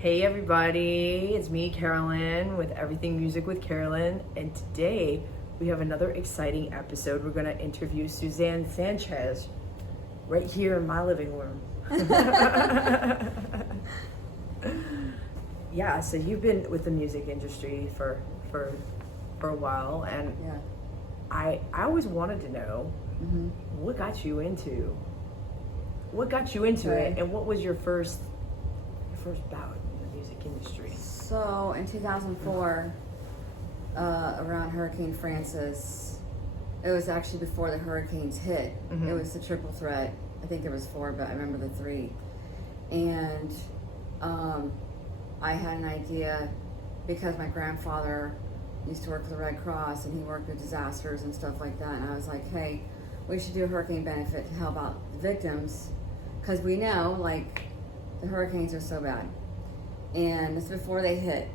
Hey everybody, it's me, Karalyn, with Everything Music with Karalyn, and today we have another exciting episode. We're going to interview Suzanne Sanchez right here in my living room. Yeah, so you've been with the music industry for a while, and Yeah. I always wanted to know what got you into Okay. it, and what was your first bout in the music industry? So in 2004, around Hurricane Francis, it was actually before the hurricanes hit. Mhm. It was the triple threat. I think there was four, but I remember the three. And I had an idea because my grandfather used to work for the Red Cross and he worked with disasters and stuff like that. And I was like, hey, we should do a hurricane benefit to help out the victims because we know, like, the hurricanes are so bad. And it's before they hit.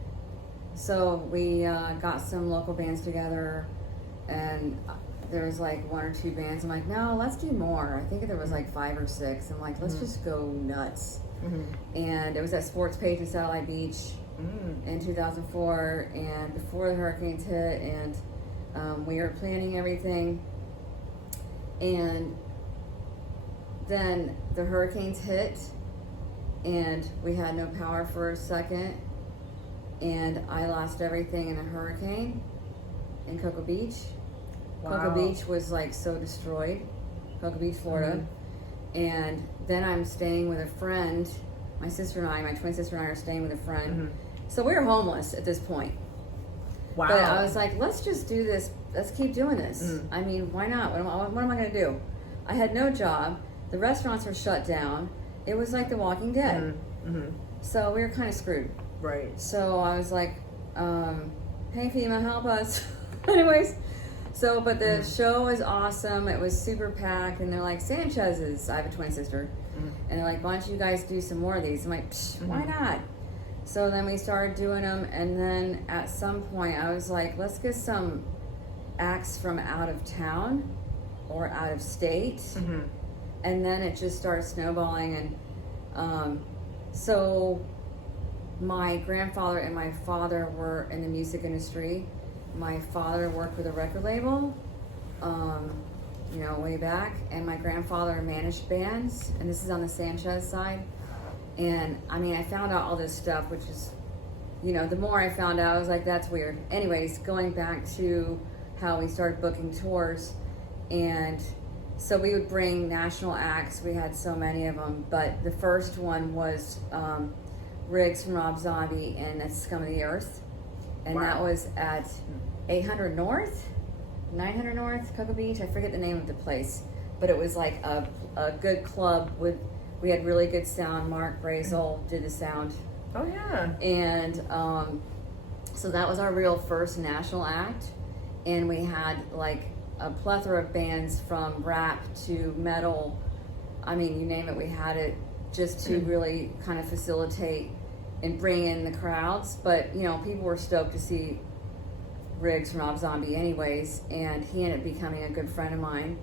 So we got some local bands together, and there was like one or two bands. I'm like, no, let's do more. I think there was like 5 or 6. I'm like, let's just go nuts. And it was at Sports Page in Satellite Beach in 2004, and before the hurricanes hit, and we were planning everything. And then the hurricanes hit, and we had no power for a second, and I lost everything in a hurricane in Cocoa Beach. Wow. Cocoa Beach was like so destroyed, Cocoa Beach, Florida. And then I'm staying with a friend. My sister and I, my twin sister and I, are staying with a friend. So we were homeless at this point. Wow. But I was like, let's just do this. Let's keep doing this. I mean, why not? What am I going to do? I had no job. The restaurants were shut down. It was like The Walking Dead. So we were kind of screwed. Right. So I was like, hey, FEMA, help us. Anyways, so, but the show was awesome. It was super packed. And they're like, Sanchez's. I have a twin sister. And they're like, why don't you guys do some more of these? I'm like, why not? So then we started doing them. And then at some point, I was like, let's get some acts from out of town or out of state. And then it just started snowballing. And so my grandfather and my father were in the music industry. My father worked with a record label, way back. And my grandfather managed bands. And this is on the Sanchez side. And I mean, I found out all this stuff, which is, the more I found out, I was like, that's weird. Anyways, going back to how we started booking tours. And so we would bring national acts. We had so many of them. But the first one was Riggs from Rob Zombie and That's Scum of the Earth. And that was at 800 North, 900 North, Cocoa Beach. I forget the name of the place. But it was like a good club with, we had really good sound. Mark Brazel did the sound. Oh, yeah. And so that was our real first national act. And we had like a plethora of bands from rap to metal. I mean, you name it, we had it just to really kind of facilitate and bring in the crowds. But, people were stoked to see Riggs from Rob Zombie anyways. And he ended up becoming a good friend of mine.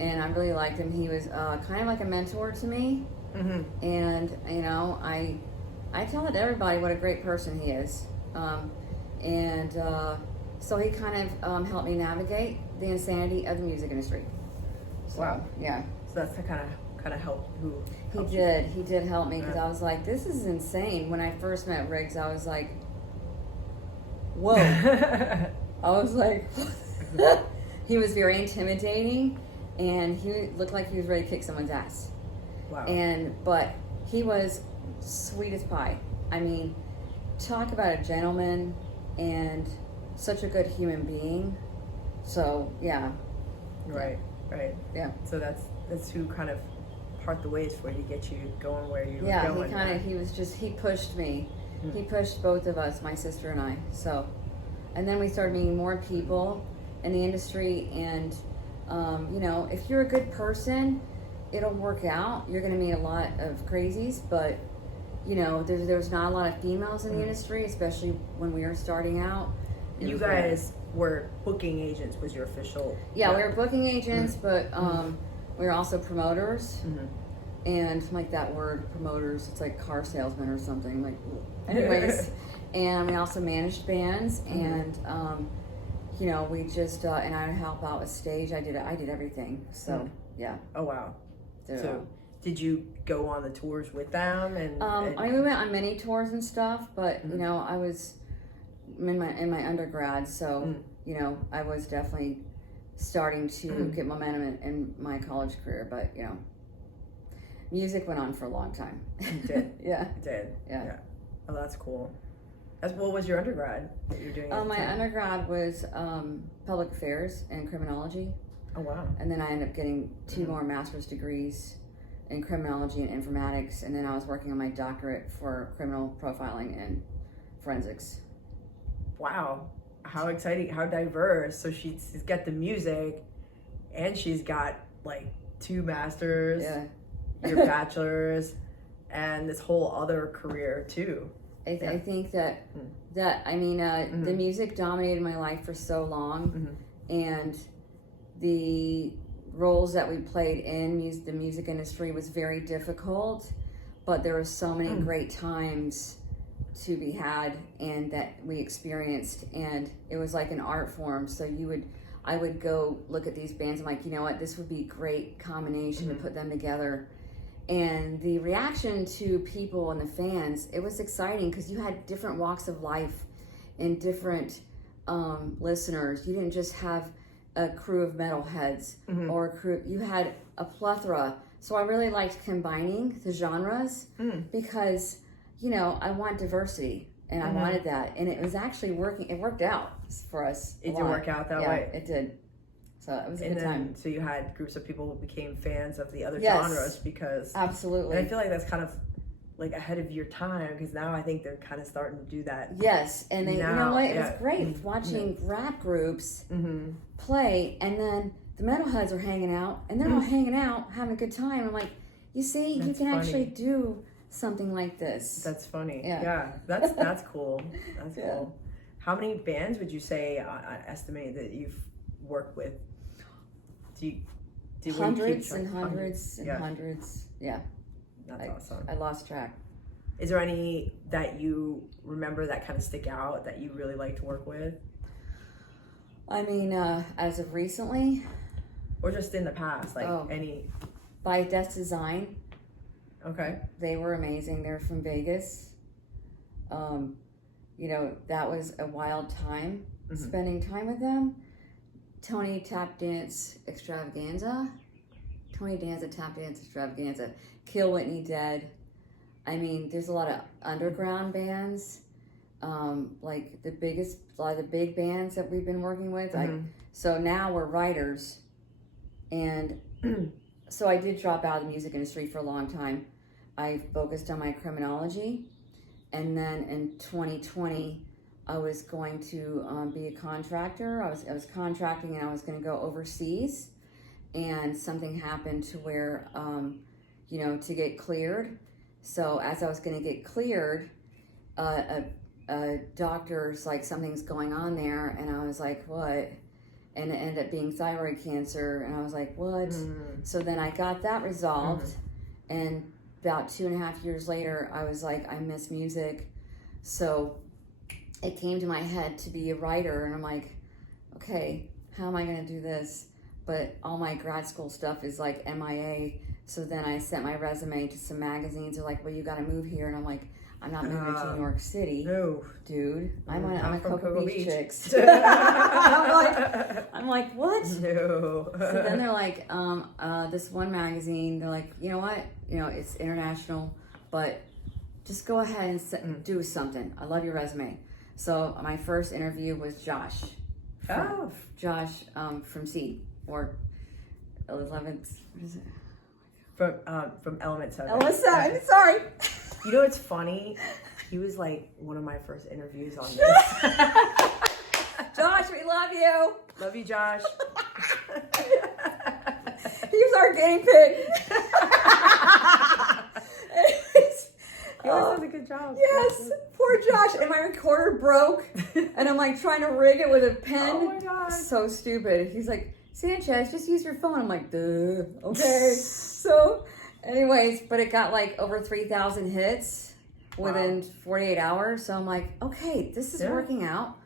And I really liked him. He was kind of like a mentor to me. And, I tell it to everybody what a great person he is. So he kind of helped me navigate the insanity of the music industry. So, Wow. Yeah. So that's the kind of help who He helped did. He did help me because Yeah. I was like, this is insane. When I first met Riggs, I was like, whoa. you. I was like, he was very intimidating, and he looked like he was ready to kick someone's ass. Wow. But he was sweet as pie. I mean, talk about a gentleman and such a good human being. So yeah. Right. Yeah. So that's who kind of part the ways for you to get you going where you were Yeah, going. he pushed me. He pushed both of us, my sister and I. So, and then we started meeting more people in the industry, and if you're a good person, it'll work out. You're going to meet a lot of crazies, but there's not a lot of females in the industry, especially when we were starting out. You guys were booking agents, was your official? Yeah, we were booking agents, but we were also promoters. and like that word promoters, it's like car salesman or something. Like, anyways, and we also managed bands, and you know, we just and I would help out with stage. I did everything. So yeah. Oh wow. Did it So all. did you go on the tours with them? And I mean, we went on many tours and stuff, but you know, I was in my undergrad, so you know, I was definitely starting to get momentum in my college career. But you know, music went on for a long time. It did. Yeah. It did. Yeah. Oh, that's cool. What was your undergrad that you were doing? At the My time? undergrad was public affairs and criminology, Oh wow. and then I ended up getting 2 more master's degrees in criminology and informatics, and then I was working on my doctorate for criminal profiling and forensics. Wow. How exciting! How diverse. So she's got the music, and she's got like 2 masters, Yeah. your bachelor's, and this whole other career too. I think that I mean the music dominated my life for so long, and the roles that we played in the music industry was very difficult, but there were so many great times to be had and that we experienced, and it was like an art form. So I would go look at these bands. I'm like, you know what, this would be a great combination to put them together. And the reaction to people and the fans, it was exciting because you had different walks of life and different listeners. You didn't just have a crew of metalheads or a crew, you had a plethora. So I really liked combining the genres because, you know, I want diversity and I wanted that. And it was actually working. It worked out for us. It did work out that way. It did. So it was a And good then, time. so you had groups of people who became fans of the other Yes. genres because, Absolutely. and I feel like that's kind of like ahead of your time because now I think they're kind of starting to do that. Yes, and then you know Now, what? It yeah. was great watching rap groups play, and then the metalheads are hanging out, and they're all hanging out, having a good time. I'm like, you see, you That's can funny. actually do something like this. That's funny. Yeah. That's cool. That's Yeah. cool. How many bands would you say estimate that you've worked with? Hundreds and hundreds and Yeah. hundreds. Yeah, That's awesome. I lost track. Is there any that you remember that kind of stick out that you really like to work with? I mean, as of recently, Or just in the past, like Oh. any? by Death Design, Okay. they were amazing. They're from Vegas. You know, that was a wild time spending time with them. Tony Tap Dance Extravaganza. Tony Danza Tap Dance Extravaganza. Kill Whitney Dead. I mean, there's a lot of underground bands. Like a lot of the big bands that we've been working with. So now we're writers. And so I did drop out of the music industry for a long time. I focused on my criminology. And then in 2020, I was going to be a contractor. I was contracting and I was going to go overseas. And something happened to where, you know, to get cleared. So as I was going to get cleared, a doctor's like, something's going on there. And I was like, what? And it ended up being thyroid cancer. And I was like, what? So then I got that resolved. And about 2.5 years later, I was like, I miss music. So it came to my head to be a writer. And I'm like, okay, how am I going to do this? But all my grad school stuff is like MIA. So then I sent my resume to some magazines. They're like, well, you got to move here. And I'm like, I'm not moving to New York City. No. Dude, I'm a from Cocoa Beach chicks. No. I'm like, what? No. So then they're like, this one magazine, they're like, you know what? You know, it's international, but just go ahead and do something. I love your resume. So my first interview was Josh. Josh from C, or 11th, what is it? From Element 7. Element 7, sorry. You know what's funny? He was like one of my first interviews on this. Josh, we love you. Love you, Josh. He was our guinea pig. He always does a good job. Yes, poor Josh. And my recorder broke, and I'm like trying to rig it with a pen. Oh my God. So stupid. He's like, Sanchez, just use your phone. I'm like, duh, okay. So Anyways, but it got like over 3,000 hits within 48 hours. So I'm like, okay, this is working out.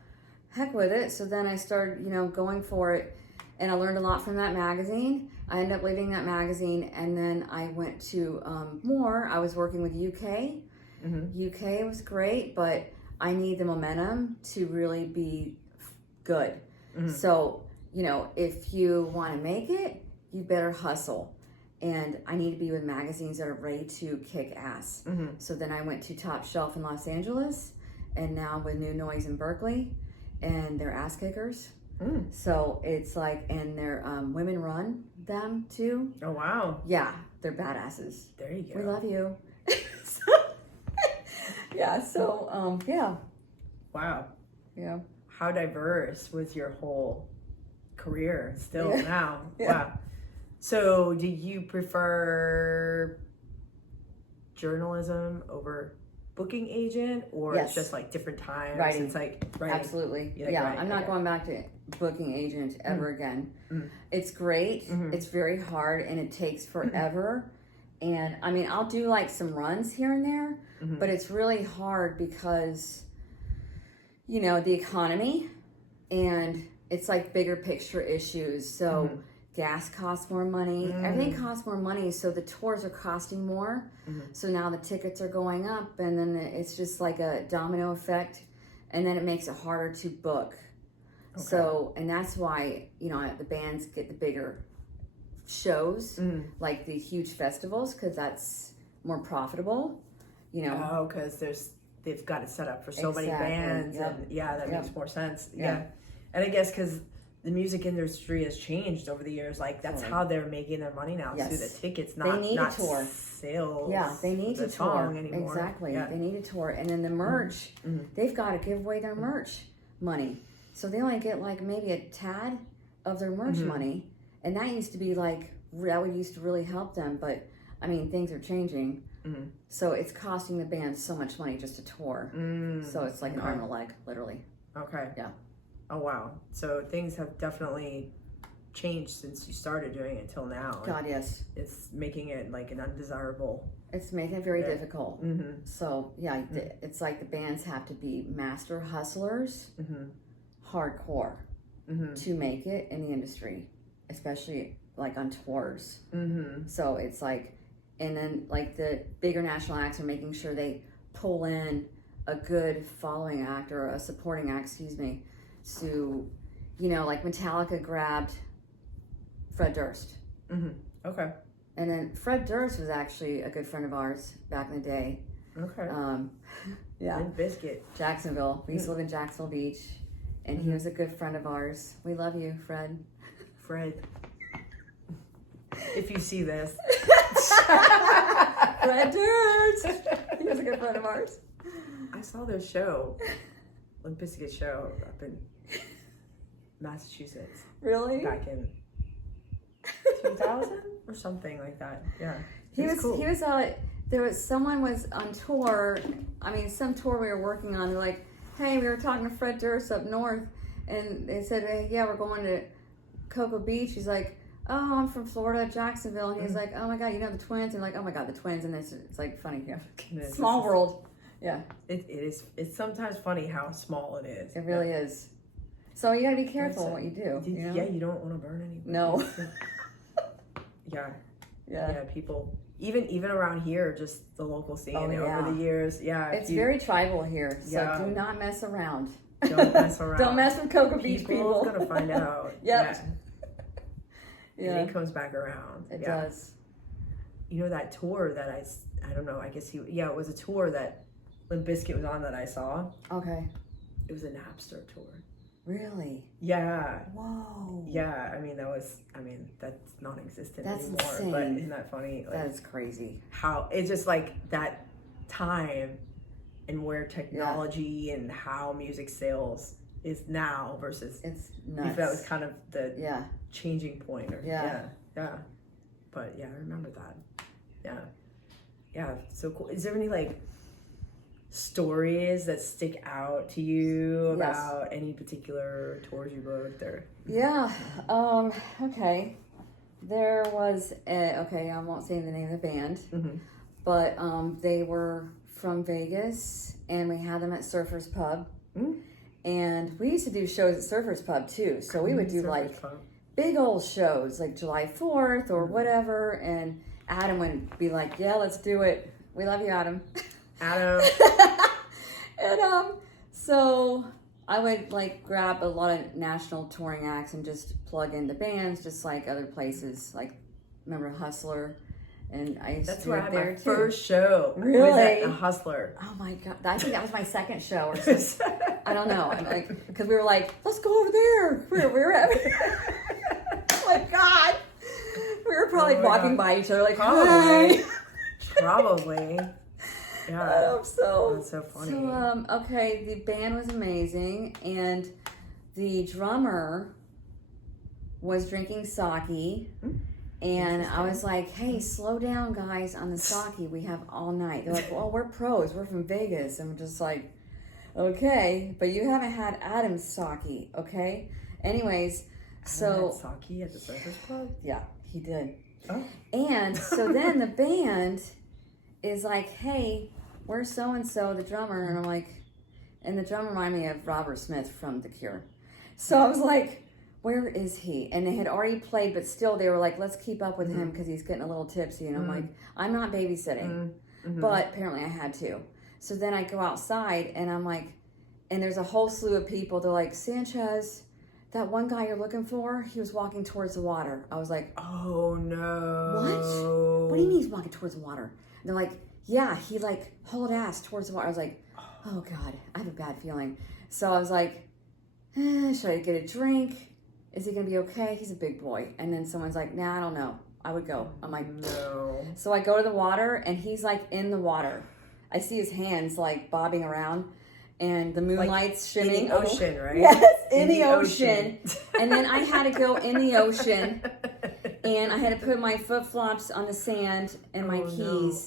Heck with it. So then I started, going for it. And I learned a lot from that magazine. I ended up leaving that magazine, and then I went to I was working with UK. UK was great, but I need the momentum to really be good. So, if you want to make it, you better hustle. And I need to be with magazines that are ready to kick ass. So then I went to Top Shelf in Los Angeles, and now with New Noise in Berkeley, and they're ass kickers. So it's like, and they're women run them too. Oh wow. Yeah, they're badasses. There you go. We love you. Yeah. Wow. Yeah. How diverse was your whole career still now? Yeah. Wow. So do you prefer journalism over booking agent, or it's just like different times? Writing. It's like writing. Absolutely. Like, yeah. right, I'm not going back to booking agent ever again. It's great. It's very hard and it takes forever. And I mean, I'll do like some runs here and there, but it's really hard because, the economy, and it's like bigger picture issues. So gas costs more money. Everything costs more money. So the tours are costing more. So now the tickets are going up, and then it's just like a domino effect. And then it makes it harder to book. Okay. So, and that's why, the bands get the bigger shows, like the huge festivals, because that's more profitable, Oh, because they've got it set up for so many bands. And that makes more sense. Yeah. And I guess because the music industry has changed over the years. Like that's how they're making their money now. Through the tickets, not a tour. Sales. Yeah, they need to tour anymore. Exactly. Yeah. They need a tour, and then the merch. They've got to give away their merch money, so they only get like maybe a tad of their merch money, and that used to be like used to really help them. But I mean, things are changing, so it's costing the band so much money just to tour. So it's like an arm and a leg, literally. Okay. Yeah. Oh wow. So things have definitely changed since you started doing it till now. God, yes. It's making it like an undesirable. It's making it very difficult. So it's like the bands have to be master hustlers, hardcore, to make it in the industry, especially like on tours. So it's like, and then like the bigger national acts are making sure they pull in a good following act or a supporting act, to, like Metallica grabbed Fred Durst. Okay. And then Fred Durst was actually a good friend of ours back in the day. Okay. Yeah. Limp Bizkit. Jacksonville. We used to live in Jacksonville Beach, and he was a good friend of ours. We love you, Fred. Fred. If you see this. Fred Durst. He was a good friend of ours. I saw their show, Limp Bizkit show up in Massachusetts. Really? Back in 2000 or something like that. Yeah. He was cool. Someone was on tour. I mean, some tour we were working on. They're like, hey, we were talking to Fred Durst up north, and they said, hey, yeah, we're going to Cocoa Beach. He's like, oh, I'm from Florida, Jacksonville. And he's like, oh my God, you know the Twins? And like, oh my God, the Twins. And it's like funny. Yeah. Small world. Yeah. It's sometimes funny how small it is. It really is. So you got to be careful what you do. Yeah, you don't want to burn anybody. No. Yeah, people, even around here, just the local scene over the years. Yeah. It's very tribal here, so do not mess around. Don't mess around. Don't mess with Cocoa Beach people. People's gonna find out. Yep. Yeah. And it comes back around. It does. You know that tour that I don't know, I guess it was a tour that Limp Bizkit was on that I saw. Okay. It was a Napster tour. Really? Yeah. Whoa. Yeah, that's non-existent anymore. Insane. But isn't that funny? Like, that is crazy. How it's just like that time and where technology and how music sales is now versus it's nuts. That was kind of the changing point. Yeah. But yeah, I remember that. Yeah. So cool. Is there any like stories that stick out to you about any particular tours you booked or? Yeah. Okay. there was okay, I won't say the name of the band, Mm-hmm. but they were from Vegas, and we had them at Surfers Pub. Mm. And we used to do shows at Surfers Pub too. So we would do like big old shows like July 4th or whatever. And Adam would be like, yeah, let's do it. We love you, Adam. Adam. And so I would like grab a lot of national touring acts and just plug into bands, just like other places. Like, remember Hustler? And I used That's to where I do it had there my too. first show. Really? Was at a Hustler. Oh my God. I think that was my second show or something. I don't know. I'm like, because we were like, let's go over there. We were at, oh my God. We were probably walking by each other like, Probably. hi. Probably. Yeah. So that's so funny. So, okay, the band was amazing. And the drummer was drinking sake. And I was like, hey, slow down, guys, on the sake. We have all night. They're like, well, we're pros. We're from Vegas. And I'm just like, okay, but you haven't had Adam's sake, okay? Anyways, so... Sake at the Surfers Club? Yeah, he did. Oh. And so then the band is like, hey, where's so-and-so, the drummer? And I'm like, and the drummer reminded me of Robert Smith from The Cure. So I was like, where is he? And they had already played, but still they were like, let's keep up with him because he's getting a little tipsy. And I'm like, I'm not babysitting. But apparently I had to. So then I go outside and I'm like, and there's a whole slew of people. They're like, Sanchez, that one guy you're looking for, he was walking towards the water. I was like, oh no. what? What do you mean he's walking towards the water? And they're like, yeah, he like hauled ass towards the water. I was like, oh God, I have a bad feeling. So I was like, should I get a drink? Is he going to be okay? He's a big boy. And then someone's like, nah, I don't know. I would go. I'm like, no. So I go to the water and he's like in the water. I see his hands like bobbing around and the moonlight's like shimming. In the ocean, right? Yes, in the ocean. And then I had to go in the ocean and I had to put my flip-flops on the sand and my keys.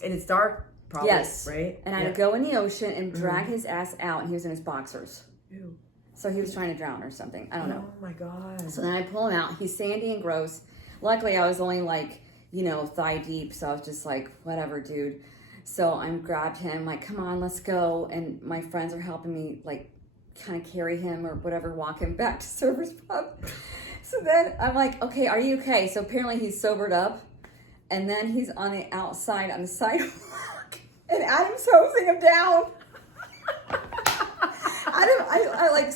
No. And it's dark, probably, yes. right? And I had to go in the ocean and drag his ass out and he was in his boxers. Ew. So he was trying to drown or something. I don't know. Oh my God. So then I pull him out. He's sandy and gross. Luckily, I was only like, thigh deep. So I was just like, whatever, dude. So I grabbed him, like, come on, let's go. And my friends are helping me, like, kind of carry him or whatever, walk him back to Surfers Pub. So then I'm like, okay, are you okay? So apparently he's sobered up. And then he's on the outside on the sidewalk. And Adam's hosing him down.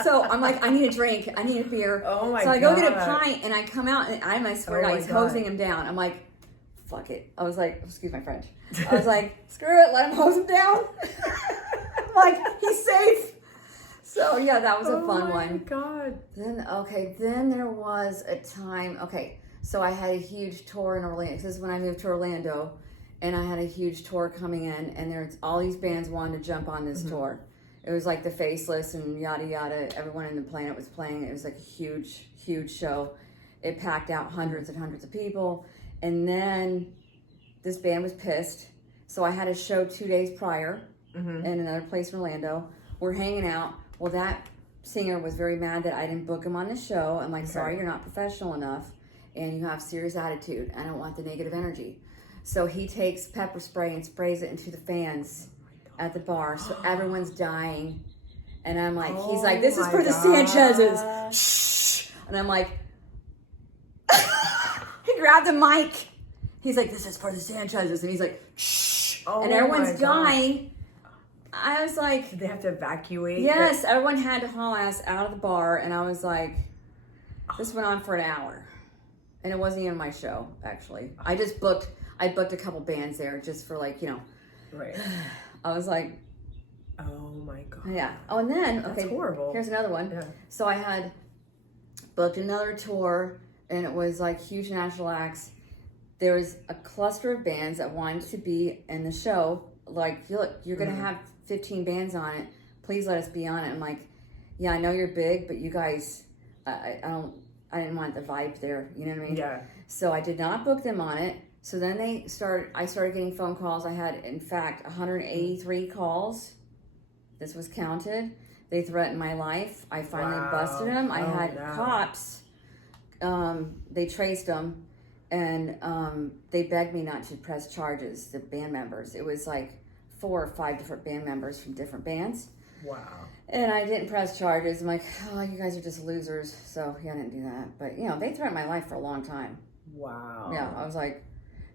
So I'm like, I need a drink. I need a beer. Oh my God. So I go get a pint and I come out and I swear to God, he's God. hosing him down. I'm like, fuck it. I was like, excuse my French. I was like, screw it, let him hose him down. I'm like, he's safe. So yeah, that was a fun one. Oh my God. Then there was a time, so I had a huge tour in Orlando. This is when I moved to Orlando and I had a huge tour coming in and there's all these bands wanted to jump on this tour. It was like the Faceless and yada yada. Everyone in the planet was playing. It was like a huge, huge show. It packed out hundreds and hundreds of people. And then this band was pissed. So I had a show 2 days prior in another place in Orlando. We're hanging out. Well, that singer was very mad that I didn't book him on the show. I'm like, sorry, you're not professional enough. And you have serious attitude. I don't want the negative energy. So he takes pepper spray and sprays it into the fans at the bar, so everyone's dying, and I'm like, he's like, this is for the Sanchez's, shh, and I'm like, he grabbed the mic, he's like, this is for the Sanchez's, and he's like, shh, and everyone's dying. I was like, did they have to evacuate? Yes, everyone had to haul ass out of the bar, and I was like, this went on for an hour, and it wasn't even my show, actually. I booked a couple bands there, just for like, Right. I was like, oh my God. Yeah. Oh, and then, That's horrible. Here's another one. Yeah. So I had booked another tour, and it was like huge national acts. There was a cluster of bands that wanted to be in the show. Like, look, you're going to have 15 bands on it. Please let us be on it. I'm like, yeah, I know you're big, but you guys, I didn't want the vibe there. You know what I mean? Yeah. So I did not book them on it. So then I started getting phone calls. I had, in fact, 183 calls. This was counted. They threatened my life. I finally busted them. I had cops. They traced them. and they begged me not to press charges, the band members. It was like 4 or 5 different band members from different bands. Wow. And I didn't press charges. I'm like, oh, you guys are just losers. So yeah, I didn't do that. But they threatened my life for a long time. Wow. Yeah, I was like,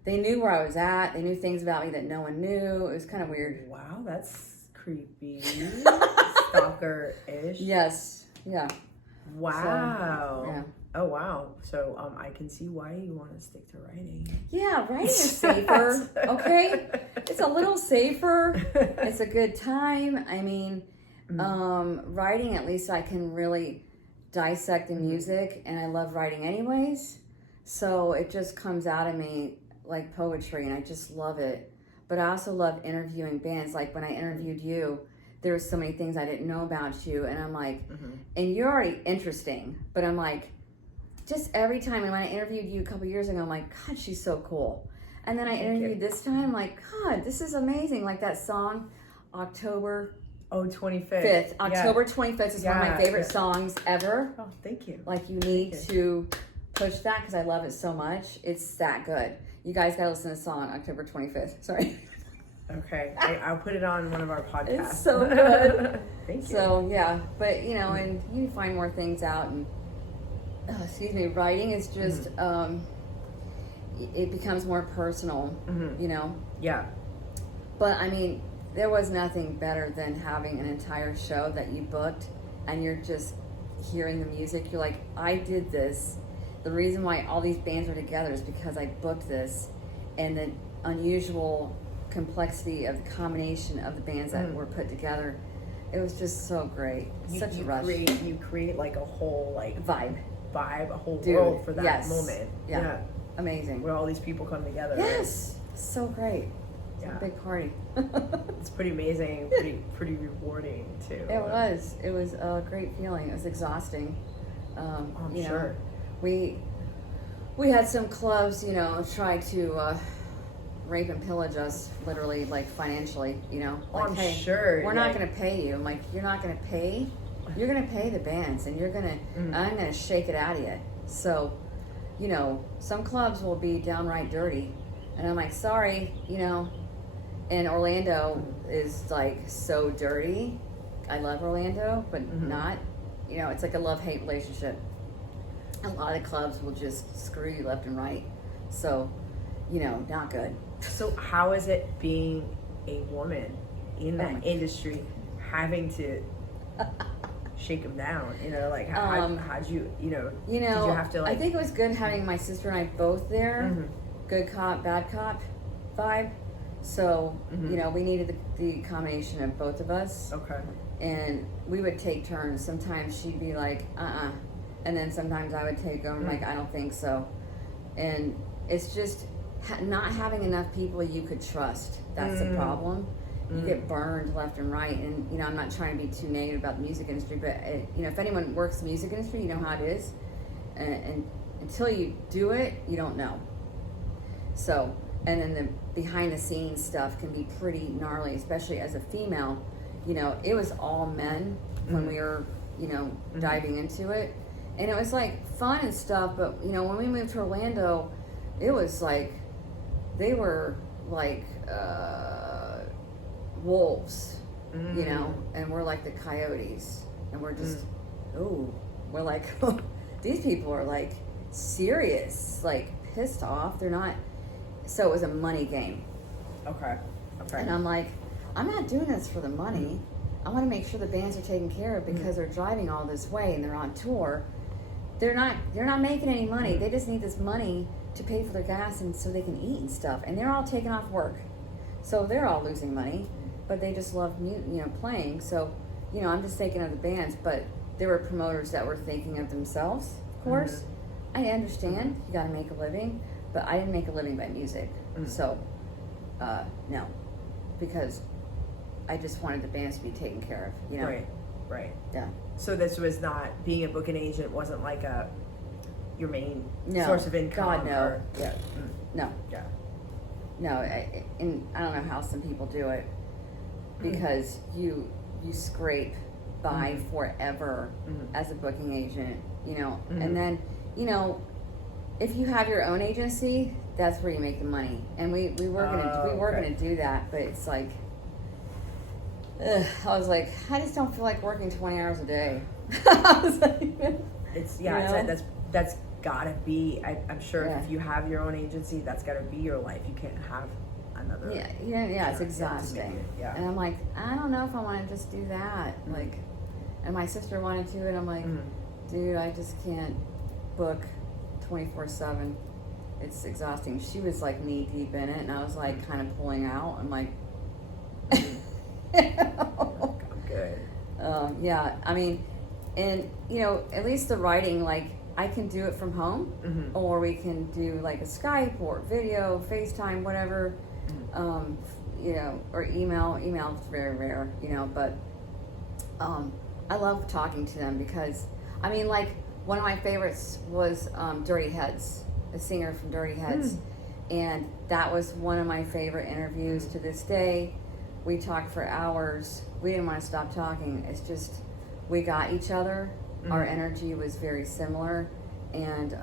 they knew where I was at. They knew things about me that no one knew. It was kind of weird. Wow, that's creepy. Stalker-ish. Yes. Yeah. Wow. So, yeah. Oh, wow. So I can see why you want to stick to writing. Yeah, writing is safer, okay? It's a little safer. It's a good time. I mean, writing, at least I can really dissect the music, and I love writing anyways. So it just comes out of me like poetry, and I just love it. But I also love interviewing bands. Like when I interviewed you, there were so many things I didn't know about you, and I'm like, and you're already interesting, but I'm like, just every time, and when I interviewed you a couple years ago, I'm like, God, she's so cool. And then I interviewed this time, I'm like, God, this is amazing. Like that song, October 25th. October 25th is one of my favorite songs ever. Oh, thank you. Like you need to push that because I love it so much. It's that good. You guys got to listen to the song, October 25th. Sorry. Okay. I'll put it on one of our podcasts. It's so good. Thank you. So, yeah. But, and you find more things out. And, writing is just, it becomes more personal, Yeah. But, I mean, there was nothing better than having an entire show that you booked and you're just hearing the music. You're like, I did this. The reason why all these bands are together is because I booked this, and the unusual complexity of the combination of the bands that were put together. It was just so great. Such a rush. You create like a whole vibe, a whole world for that yes. moment. Yeah. Amazing. Where all these people come together. Yes. So great. It's a big party. It's pretty amazing, pretty rewarding too. It was. It was a great feeling. It was exhausting. I'm sure. We had some clubs, try to rape and pillage us, literally, like financially, like, I'm hey, sure. we're not going to pay you. I'm like, you're not going to pay? You're going to pay the bands, and I'm going to shake it out of you. So, some clubs will be downright dirty. And I'm like, sorry, and Orlando is like so dirty. I love Orlando, but not, it's like a love-hate relationship. A lot of clubs will just screw you left and right. So, not good. So how is it being a woman in that industry, having to shake them down? How'd you, did you have to I think it was good having my sister and I both there. Good cop, bad cop vibe. So, we needed the combination of both of us. Okay. And we would take turns. Sometimes she'd be like, and then sometimes I would take them, like, I don't think so. And it's just not having enough people you could trust. That's the problem. You get burned left and right. And, I'm not trying to be too negative about the music industry, but, if anyone works the music industry, you know how it is. And until you do it, you don't know. So, and then the behind the scenes stuff can be pretty gnarly, especially as a female. It was all men when we were, diving into it. And it was like fun and stuff, but when we moved to Orlando, it was like they were like wolves, and we're like the coyotes, and we're just we're like these people are like serious, like pissed off. They're not. So it was a money game. Okay. And I'm like, I'm not doing this for the money. I want to make sure the bands are taken care of because they're driving all this way and they're on tour. They're not making any money. They just need this money to pay for their gas and so they can eat and stuff. And they're all taking off work, so they're all losing money. But they just love playing. So I'm just thinking of the bands. But there were promoters that were thinking of themselves. Of course, I understand you got to make a living, but I didn't make a living by music. So no, because I just wanted the bands to be taken care of. Right. Yeah. So this was not, being a booking agent wasn't like your main source of income. God, no. Or, No. Yeah. No, and I don't know how some people do it because you scrape by forever as a booking agent, and then, if you have your own agency, that's where you make the money. And we were gonna do that, but it's like, I was like, I just don't feel like working 20 hours a day. I was like, that's gotta be. I'm sure Yeah. if you have your own agency, that's gotta be your life. You can't have another. Yeah, it's exhausting. Yeah. And I'm like, I don't know if I want to just do that. Like, and my sister wanted to, and I'm like, dude, I just can't book 24/7. It's exhausting. She was like knee deep in it, and I was like kind of pulling out. I'm like, I'm good. yeah. I mean, and at least the writing, like I can do it from home, or we can do like a Skype or video, FaceTime, whatever. Or email. Email is very rare, but I love talking to them because, I mean, like one of my favorites was Dirty Heads, a singer from Dirty Heads, and that was one of my favorite interviews to this day. We talked for hours. We didn't want to stop talking. It's just we got each other. Our energy was very similar, and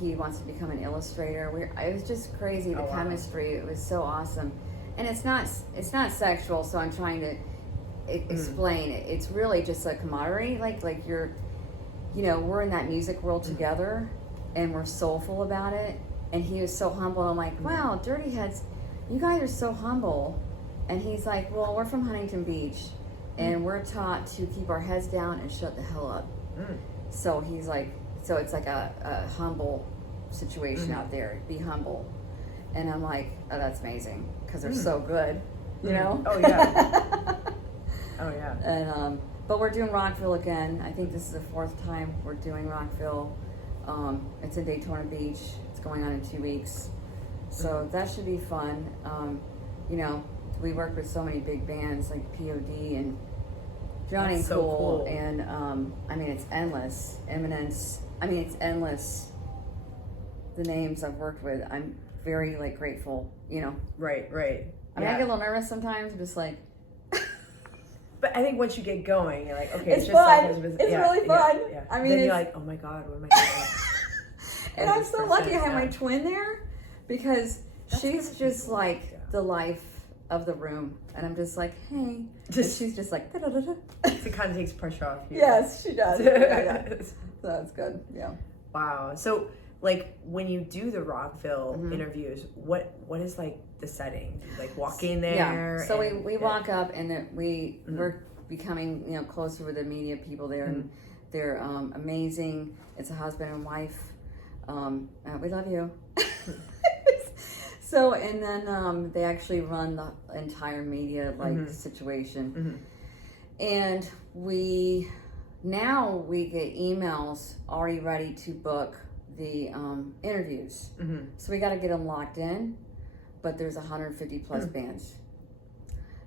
he wants to become an illustrator. It was just crazy, the chemistry. It was so awesome. And it's not sexual, so I'm trying to explain it. It's really just a camaraderie, like you're, we're in that music world together, and we're soulful about it. And he was so humble. I'm like, wow, Dirty Heads, you guys are so humble. And he's like, well, we're from Huntington Beach, and we're taught to keep our heads down and shut the hell up. So he's like, so it's like a humble situation out there. Be humble. And I'm like, oh, that's amazing, because they're so good, Oh yeah. Oh yeah. And but we're doing Rockville again. I think this is the 4th time we're doing Rockville. It's in Daytona Beach. It's going on in 2 weeks, so that should be fun. We work with so many big bands like POD and Johnny That's so cool. And I mean, it's endless. Eminence. I mean, it's endless. The names I've worked with, I'm very grateful. Right. I mean, I get a little nervous sometimes. I'm just like. But I think once you get going, you're like, okay, it's just fun. like It's really fun. Yeah. I mean, then you're like, oh my God, what am I doing? And I'm so lucky I have my twin there, because she's just like the life of the room, and I'm just like, hey, and she's just like, da-da-da-da. It kind of takes pressure off you. Yes, she does. Yeah. So that's good. Yeah. Wow. So, like, when you do the Rockville interviews, what is like the setting? Like, walk in there. Yeah. So we walk up, and we're becoming closer with the media people there, and they're amazing. It's a husband and wife. We love you. So, and then they actually run the entire media situation, and we get emails already ready to book the interviews. So we got to get them locked in, but there's 150 plus bands.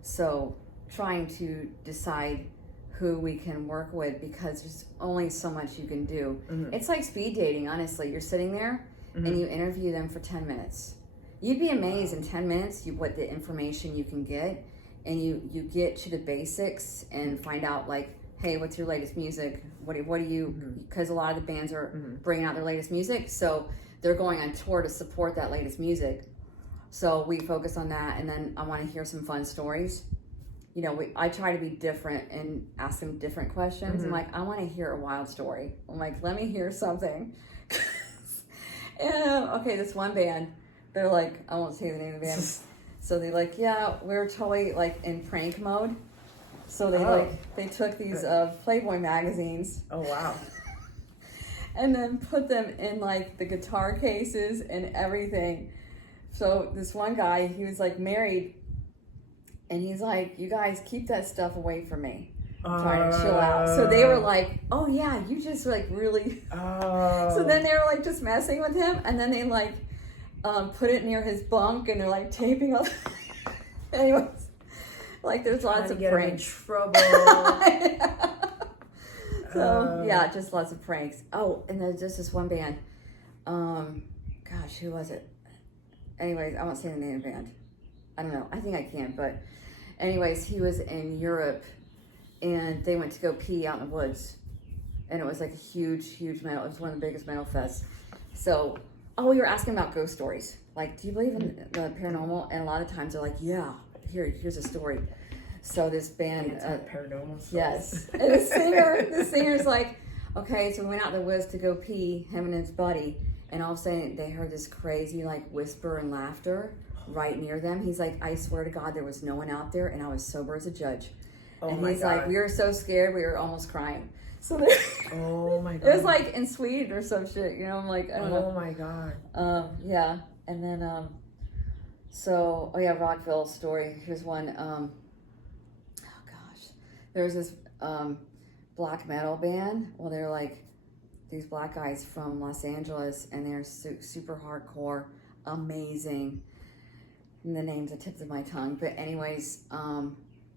So trying to decide who we can work with, because there's only so much you can do. It's like speed dating, honestly. You're sitting there and you interview them for 10 minutes. You'd be amazed in 10 minutes what the information you can get, and you get to the basics and find out, like, hey, what's your latest music? What do you, because a lot of the bands are bringing out their latest music, so they're going on tour to support that latest music. So we focus on that, and then I want to hear some fun stories. I try to be different and ask them different questions. I'm like, I want to hear a wild story. I'm like, let me hear something. And okay, this one band, they're like, I won't say the name of the band. So they're like, yeah, we're totally like in prank mode. So they took these Playboy magazines. Oh wow. And then put them in like the guitar cases and everything. So this one guy, he was like married, and he's like, you guys keep that stuff away from me. I'm trying to chill out. So they were like, oh yeah, you just like really. So then they were like just messing with him, and then they like put it near his bunk, and they're like taping up. Anyways, like there's lots of pranks. Trouble. So yeah, just lots of pranks. Oh, and there's just this one band. Gosh, who was it? Anyways, I won't say the name of the band. I don't know. I think I can, but anyways, he was in Europe, and they went to go pee out in the woods, and it was like a huge metal. It was one of the biggest metal fests, So, oh, you were asking about ghost stories. Like, do you believe in the paranormal? And a lot of times they're like, yeah, here's a story. So this band, paranormal stories. yes, and the singer's like, okay, so we went out in the woods to go pee, him and his buddy, and all of a sudden they heard this crazy like whisper and laughter right near them. He's like, I swear to God, there was no one out there, and I was sober as a judge. Oh and my he's God. like, we were so scared, we were almost crying. So oh my God. it was like in Sweden or some shit, you know. I'm like, I don't know. Oh my God. Yeah, and then so Rockville story. Here's one. Oh gosh, there's this black metal band. Well, they're like these black guys from Los Angeles, and they're super hardcore, amazing. And the name's the tips of my tongue. But anyways,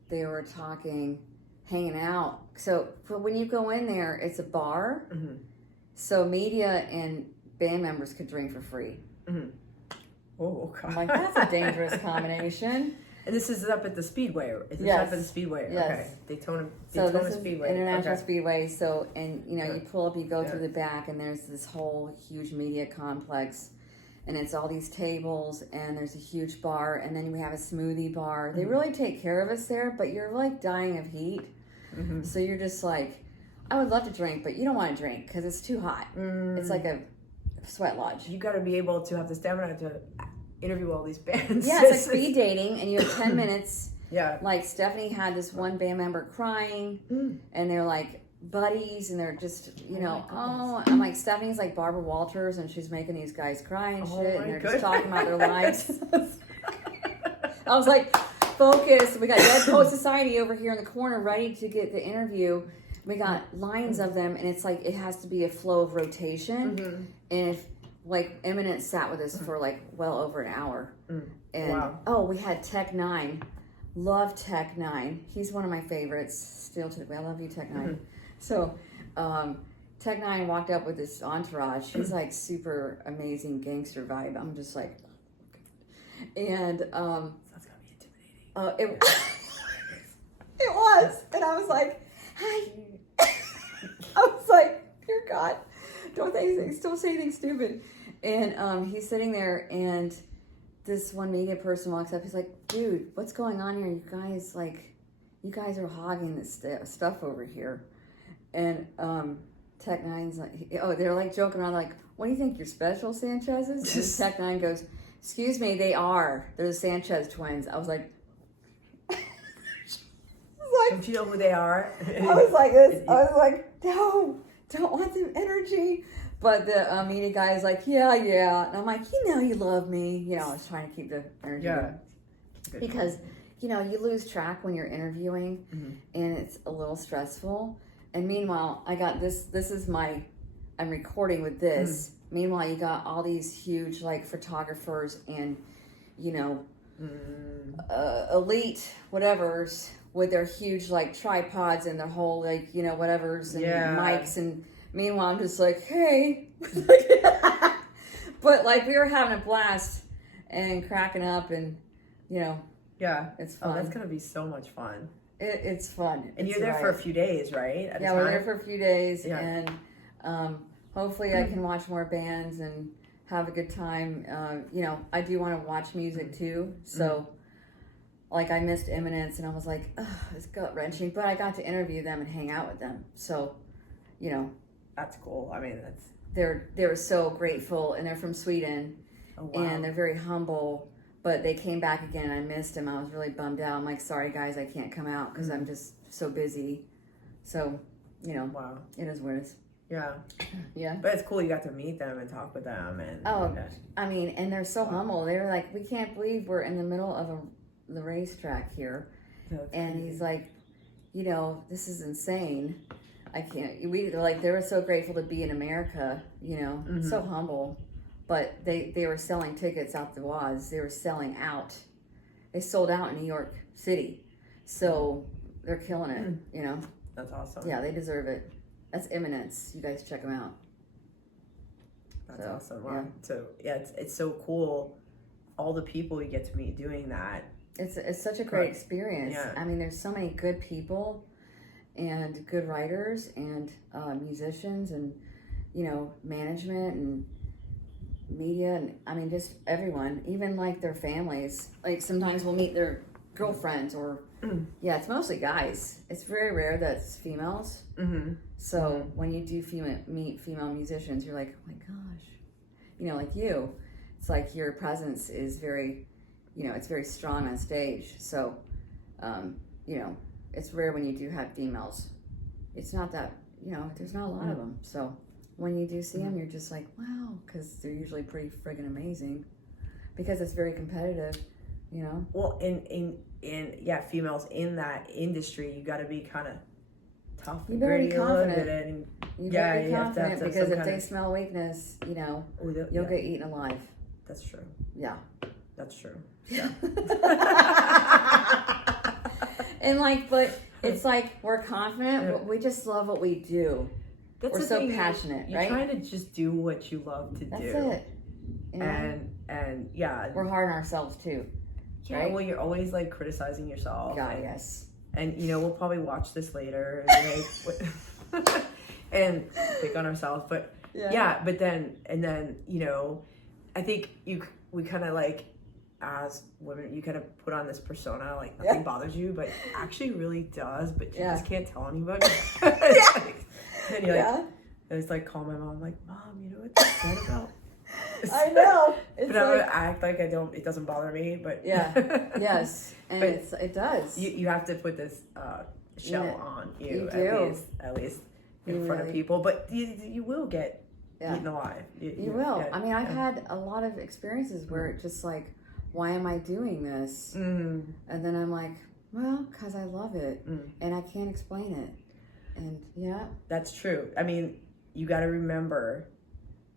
they were hanging out. So for when you go in there, it's a bar. Mm-hmm. So media and band members could drink for free. Mm-hmm. Oh God. I'm like, that's a dangerous combination. And this is up at the Speedway. Is this Yes. up at the Speedway? Yes. Okay. Daytona So this is Speedway. International Okay. Speedway. So, and you know, Yeah. you pull up, you go Yeah. through the back, and there's this whole huge media complex, and it's all these tables, and there's a huge bar, and then we have a smoothie bar. They really take care of us there, but you're like dying of heat. Mm-hmm. So you're just like, I would love to drink, but you don't want to drink because it's too hot. It's like a sweat lodge. You got to be able to have the stamina to interview all these bands. Yeah, it's like speed dating, and you have 10 minutes. Yeah. Like Stephanie had this one band member crying, and they're like buddies, and they're just, you know, I'm like, Stephanie's like Barbara Walters, and she's making these guys cry and shit, and they're just talking about their lives. I was like, focus. We got Dead Poet Society over here in the corner ready to get the interview. We got lines of them, and it's like it has to be a flow of rotation. And if like Eminence sat with us for like well over an hour. And we had Tech 9. Love Tech 9. He's one of my favorites. Still to the I love you, Tech 9. So Tech 9 walked up with this entourage. She's like super amazing gangster vibe. I'm just like, and That's gonna be intimidating. it was, and I was like, hi. I was like, dear God, don't say anything stupid. And he's sitting there, and this one media person walks up. He's like, dude, what's going on here? You guys are hogging this stuff over here. And Tech 9's like, they're like joking around, like, what do you think, you're special, Sanchez's? And Tech 9 goes, excuse me, they are. They're the Sanchez twins. I was like, don't you know who they are? I was like this. I was like, no, don't want them energy. But the media guy is like, yeah. And I'm like, you love me. You know, I was trying to keep the energy going. Because, you lose track when you're interviewing, and it's a little stressful. And meanwhile, I got this is I'm recording with this. Meanwhile, you got all these huge, like, photographers and, elite whatevers with their huge, like, tripods and their whole, like, whatevers and mics. And meanwhile, I'm just like, hey. But, like, we were having a blast and cracking up, and, Yeah. it's fun. Oh, that's going to be so much fun. It's fun. And you're there for a few days, right? We're there for a few days, Yeah. and hopefully I can watch more bands and have a good time. I do want to watch music too, so like I missed Eminence, and I was like, ugh, it's gut wrenching, but I got to interview them and hang out with them, so that's cool. I mean, that's they're so grateful, and they're from Sweden, and they're very humble. But they came back again, and I missed them. I was really bummed out. I'm like, sorry, guys, I can't come out because I'm just so busy. So, wow. It is what it is. Yeah. Yeah. But it's cool you got to meet them and talk with them. And I mean, and they're so humble. They're like, we can't believe we're in the middle of the racetrack here. And he's like, this is insane. I can't. They were so grateful to be in America, so humble. But they were selling tickets out the waz. They were selling out. They sold out in New York City. So they're killing it, That's awesome. Yeah, they deserve it. That's Eminence. You guys check them out. That's awesome. Wow. Yeah. So, it's so cool. All the people you get to meet doing that. It's such a great experience. Yeah. I mean, there's so many good people and good writers and musicians and, management and media, and I mean, just everyone, even like their families. Like sometimes we'll meet their girlfriends or, yeah, it's mostly guys. It's very rare that it's females. Mm-hmm. So when you do meet female musicians, you're like, oh my gosh, you know, like you, it's like your presence is very, you know, it's very strong on stage. So, you know, it's rare when you do have females. It's not that, you know, there's not a lot of them. So when you do see them, you're just like, wow, because they're usually pretty friggin' amazing, because it's very competitive, you know. Well, in females in that industry, you got to be kind of tough. You better be confident. And You better be you have to confident, have because some if kind they of- smell weakness, you know, you'll yeah, get eaten alive. that's true. Yeah. That's true. Yeah. And like, but it's like we're confident. But we just love what we do. That's We're the so thing, passionate, you're right? trying to just do what you love to That's do. it. You know? And yeah, We're hard on ourselves too. yeah. right? Well, you're always like criticizing yourself. God, and, yes. And you know, we'll probably watch this later and, like, and pick on ourselves. But yeah, but then you know, I think we kind of like, as women, you kind of put on this persona like nothing bothers you, but it actually really does. But you just can't tell anybody. And you're like, and it's like, call my mom, like, Mom, you know what they said about? I know. It's But I'm gonna act like I don't. It doesn't bother me. But yes, and but it does. You have to put this shell on you at do. least in You front of really- people. But you will get eaten alive. You will. I mean, I've had a lot of experiences where it's just like, why am I doing this? Mm. And then I'm like, well, because I love it, and I can't explain it. And That's true. I mean, you got to remember,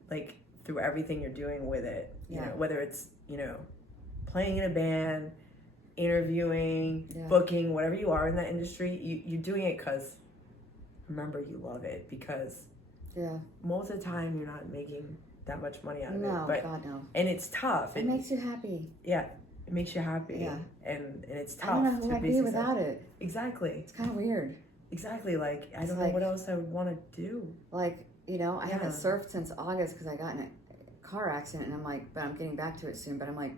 like, through everything you're doing with it, you know, whether it's, you know, playing in a band, interviewing, booking, whatever you are in that industry, you're doing it because, remember, you love it, because most of the time you're not making that much money out of it. But, God, no. And it's tough. It makes you happy. Yeah, it makes you happy. Yeah. And it's tough. I don't know who to I'd be be successful. without it. Exactly. It's kind of weird. Exactly. Like, I It's don't know like- what else I would want to do. Like, you know, I haven't surfed since August because I got in a car accident, and I'm like, but I'm getting back to it soon. But I'm like,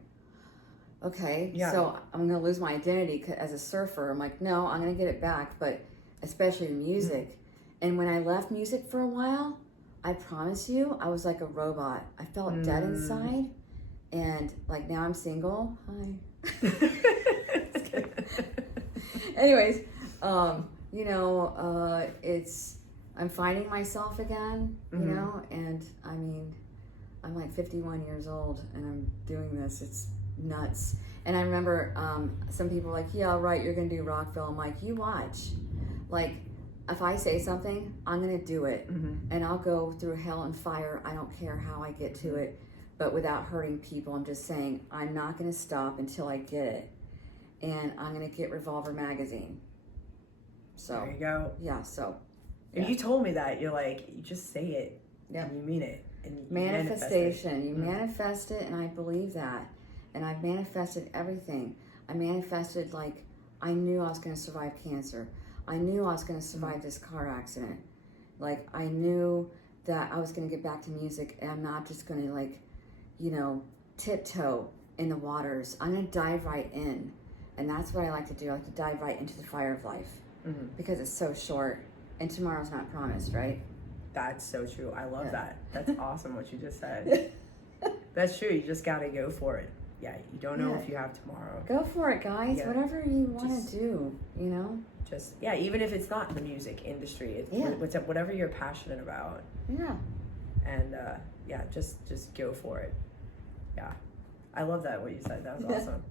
okay, so I'm going to lose my identity as a surfer. I'm like, no, I'm going to get it back, but especially the music. And when I left music for a while, I promise you, I was like a robot. I felt dead inside, and like now I'm single. Hi. Anyways, you know, I'm finding myself again, you know, and I mean, I'm like 51 years old and I'm doing this. It's nuts. And I remember some people were like, yeah, right, you're going to do Rockville. I'm like, you watch. Like, if I say something, I'm going to do it. And I'll go through hell and fire. I don't care how I get to it, but without hurting people. I'm just saying, I'm not going to stop until I get it. And I'm going to get Revolver Magazine. So There you go. yeah, so And you told me that. You're like, you just say it. Yeah. And you mean it. And you manifestation. You manifest manifest it, and I believe that. And I've manifested everything. I manifested, like, I knew I was going to survive cancer. I knew I was going to survive this car accident. Like, I knew that I was going to get back to music, and I'm not just going to, like, you know, tiptoe in the waters. I'm going to dive right in. And that's what I like to do. I like to dive right into the fire of life. Because it's so short, and tomorrow's not promised, right? That's so true. I love that. That's awesome what you just said. That's true. You just got to go for it. Yeah, you don't know if you have tomorrow. Go for it, guys. Yeah. Whatever you want to do, you know? Just, even if it's not the music industry. Whatever you're passionate about. Yeah. And, just go for it. Yeah. I love that, what you said. That was awesome.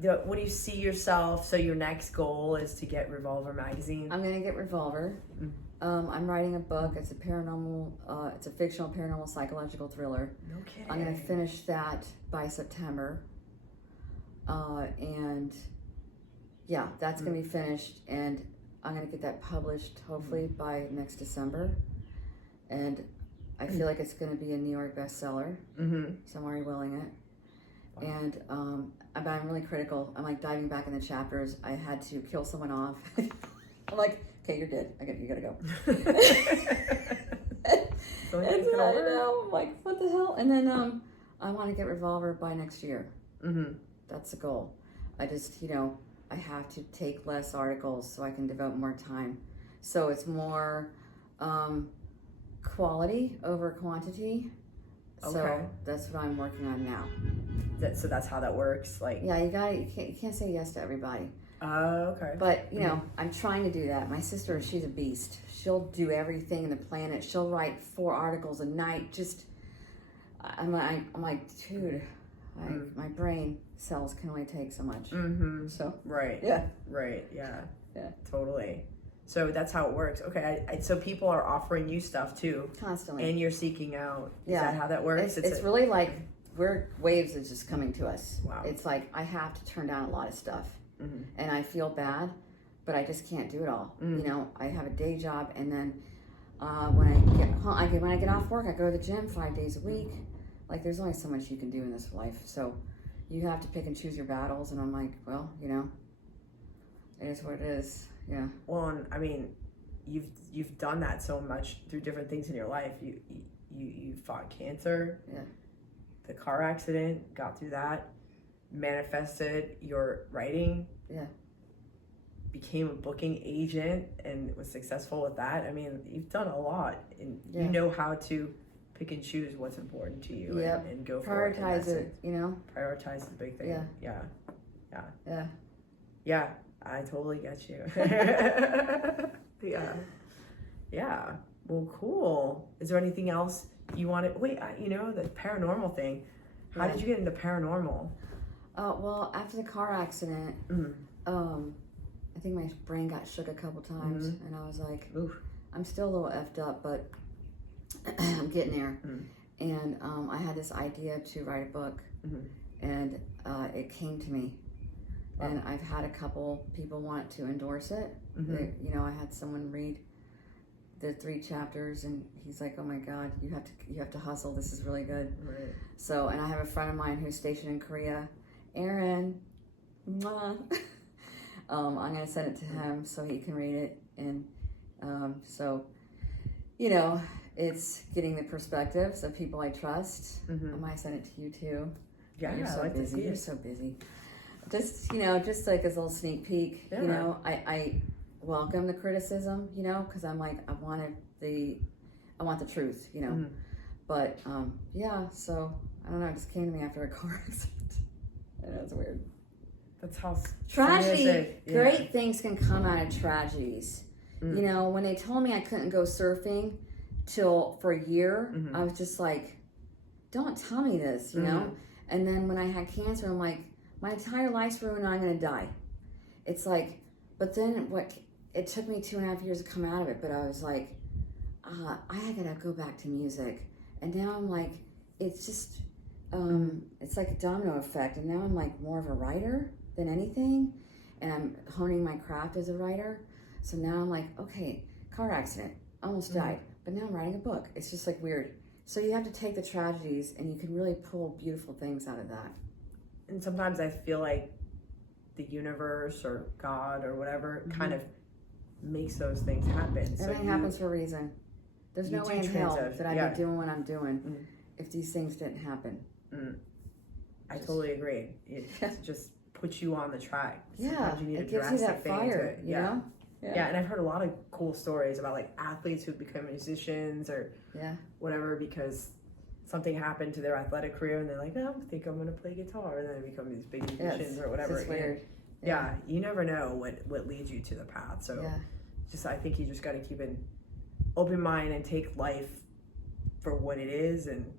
What do you see yourself? So your next goal is to get Revolver Magazine? I'm going to get Revolver. I'm writing a book. It's a paranormal, it's a fictional paranormal psychological thriller. No kidding. I'm going to finish that by September. And yeah, that's going to be finished. And I'm going to get that published hopefully by next December. And I feel like it's going to be a New York bestseller. So I'm already willing it. Wow. And but I'm really critical. I'm like diving back in the chapters. I had to kill someone off. I'm like, okay, you're dead. You gotta go. So And it's gonna I work. know, I'm like, what the hell? And then I want to get Revolver by next year. Mm-hmm. That's the goal. I just, I have to take less articles so I can devote more time. So it's more quality over quantity. Okay. So that's what I'm working on now. So that's how that works. Like. Yeah, you can't say yes to everybody. Okay. But I'm trying to do that. My sister, she's a beast. She'll do everything in the planet. She'll write 4 articles a night. I'm like, dude, my brain cells can only take so much. Mm-hmm. So right. yeah. Right. Yeah. Yeah. Totally. So that's how it works. Okay. So people are offering you stuff too, Constantly, and you're seeking out. Is Yeah. that how that works? It's really like waves is just coming to us. Wow. It's like I have to turn down a lot of stuff, Mm-hmm. and I feel bad, but I just can't do it all. Mm. I have a day job, and then when I get home, when I get off work, I go to the gym 5 days a week. Like there's only so much you can do in this life, so you have to pick and choose your battles. And I'm like, well, it is what it is. Yeah. Well, and I mean, you've done that so much through different things in your life. You fought cancer. Yeah. The car accident, got through that, manifested your writing. Yeah. Became a booking agent and was successful with that. I mean, you've done a lot, and Yeah. you know how to pick and choose what's important to you. Yep. And go for it. Prioritize it. Prioritize is the big thing. Yeah. Yeah. I totally get you. Yeah. Well, cool. Is there anything else you want to? Wait, the paranormal thing. How did you get into paranormal? Well, after the car accident, I think my brain got shook a couple times, and I was like, Oof. I'm still a little effed up, but I'm getting there. And I had this idea to write a book, and it came to me. Wow. And I've had a couple people want to endorse it. I had someone read the 3 chapters, and he's like, "Oh my God, you have to hustle. This is really good." Right. So, and I have a friend of mine who's stationed in Korea, Aaron. Mwah. I'm gonna send it to him so he can read it, and it's getting the perspectives of people I trust. I might send it to you too. Yeah, You're so I like busy. to see You're it. so busy. Just like as a little sneak peek. Yeah. I welcome the criticism. Because I'm like I want the truth. But yeah. So I don't know. It just came to me after a car accident. I know it's weird. That's how Tragedy. Great things can come out of tragedies. When they told me I couldn't go surfing for a year, I was just like, don't tell me this, And then when I had cancer, I'm like, my entire life's ruined, I'm going to die. It's like, but then it took me 2.5 years to come out of it, but I was like, I got to go back to music. And now I'm like, it's just, it's like a domino effect. And now I'm like more of a writer than anything. And I'm honing my craft as a writer. So now I'm like, okay, car accident, almost died, but now I'm writing a book. It's just like weird. So you have to take the tragedies and you can really pull beautiful things out of that. And sometimes I feel like the universe or God or whatever kind of makes those things happen. Everything happens for a reason. There's no way in hell that I'd be doing what I'm doing if these things didn't happen. I totally agree. It just puts you on the track. Yeah, sometimes you need it a gives you drastic that thing fire, to, Yeah, and I've heard a lot of cool stories about like athletes who become musicians or whatever because something happened to their athletic career and they're like, I think I'm going to play guitar, and then they become these big musicians or whatever. It's weird. Yeah, you never know what leads you to the path. So I think you just got to keep an open mind and take life for what it is and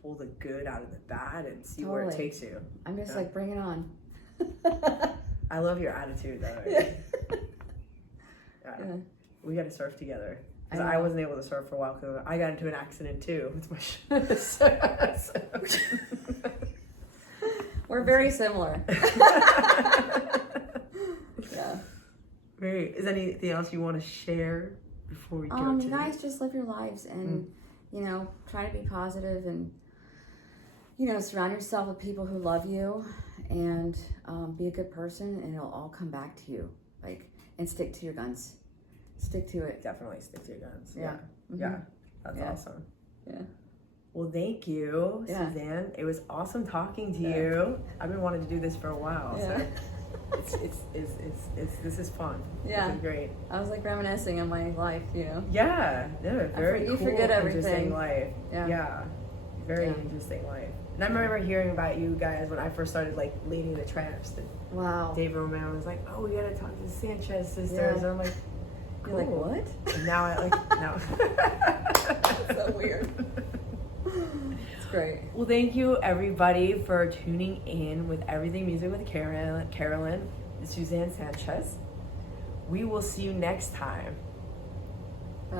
pull the good out of the bad and see where it takes you. I'm just like, bring it on. I love your attitude though. We got to surf together. Because I wasn't able to surf for a while because I got into an accident too with my We're very similar. Great. Is there anything else you want to share before we go to you guys just live your lives and try to be positive and surround yourself with people who love you and be a good person, and it'll all come back to you. And stick to your guns. Stick to it. Definitely stick to your guns. Yeah. Yeah. That's Yeah. awesome. Yeah. Well, thank you, Yeah. Suzanne. It was awesome talking to Yeah. you. I've been wanting to do this for a while, Yeah. so this is fun. Yeah. This is great. I was like reminiscing on my life, you know. Yeah, no, very you cool, forget interesting everything. life. Yeah. Very Yeah. interesting life. And I remember hearing about you guys when I first started like leading the tramps. Wow. Dave Romero was like, "Oh, we gotta talk to the Sanchez sisters." Yeah. And I'm like, You're like, "Cool." what? And now I like now. That's so weird. It's great. Well, thank you everybody for tuning in with Everything Music with Karalyn, Suzanne Sanchez. We will see you next time. Bye.